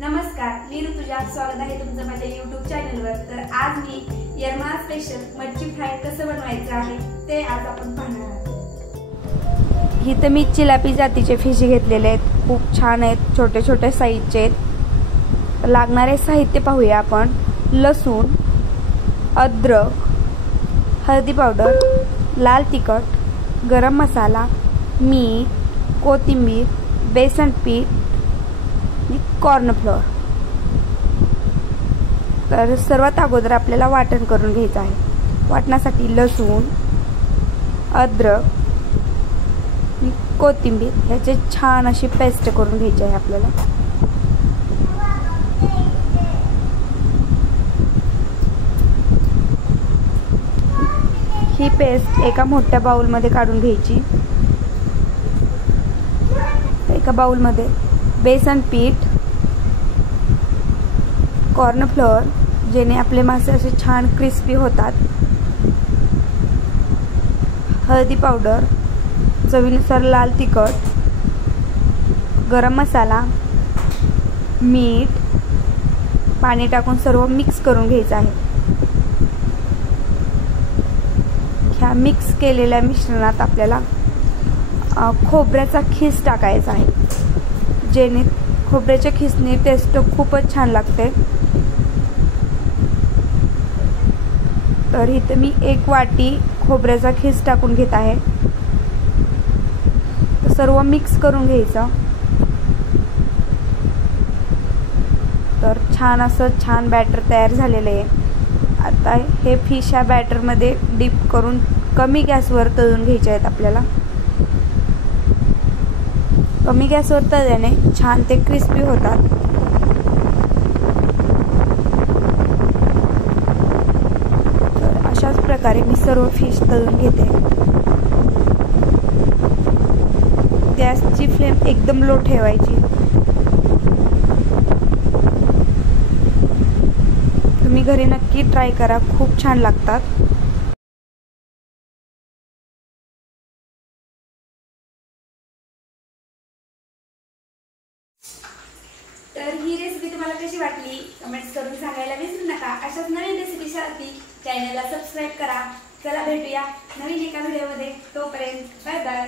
नमस्कार, मी ऋतुजा. स्वागत आहे तुमचं माझ्या YouTube चॅनलवर. तर आज मी येरमाळा स्पेशल मच्छी फ्राय कसं बनवायचं आहे ते आज आपण पाहणार आहोत. इथे मी चिलापी जातीचे फिश घेतलेले आहेत. खूप छान आहेत, छोटे छोटे साईजचे आहेत. लागणारे साहित्य पाहूया आपण. लसूण, अद्रक, हळदी पावडर, लाल तिखट, गरम मसाला, मीठ, कोथिंबीर, बेसन पीठ, कॉर्नफ्लोअर. तर सर्वात अगोदर आपल्याला वाटण करून घ्यायचं आहे. वाटणासाठी लसूण, अद्रक, कोथिंबीर ह्याचे छान अशी पेस्ट करून घ्यायची आहे आपल्याला. ही पेस्ट एका मोठ्या बाउलमध्ये काढून घ्यायची. एका बाउलमध्ये बेसन पीठ, कॉर्नफ्लोअर जेणे आपले मासे असे छान क्रिस्पी होतात, हळदी पावडर, चवीनुसार लाल तिखट, गरम मसाला, मीठ, पाणी टाकून सर्व मिक्स करून घ्यायचं आहे. ह्या मिक्स केलेल्या मिश्रणात आपल्याला खोबऱ्याचा खीस टाकायचा आहे, जेणे खोबऱ्याच्या खिसने टेस्ट खूपच छान लागते. तर इथे मी 1 वाटी खोबऱ्याचा खीस टाकून घेत आहे. तर सर्व मिक्स करून घ्यायचं. तर छान बॅटर तयार झालेलं आहे. आता हे फिश ह्या बॅटरमध्ये डीप करून कमी गॅसवर तळून घ्यायचे आहेत आपल्याला. कमी गॅसवर तळल्याने छान ते क्रिस्पी होतात. तर अशाच प्रकारे मी सर्व फिश तळून घेते. गॅसची फ्लेम एकदम लो ठेवायची. तुम्ही घरी नक्की ट्राय करा, खूप छान लागतात. तर ही रेसिपी तुम्हाला कशी वाटली कमेंट्स करून सांगायला विसरू नका. अशाच नवीन रेसिपीसाठी चॅनलला सबस्क्राईब करा. चला भेटूया नवीन एका व्हिडिओमध्ये. तोपर्यंत बाय बाय.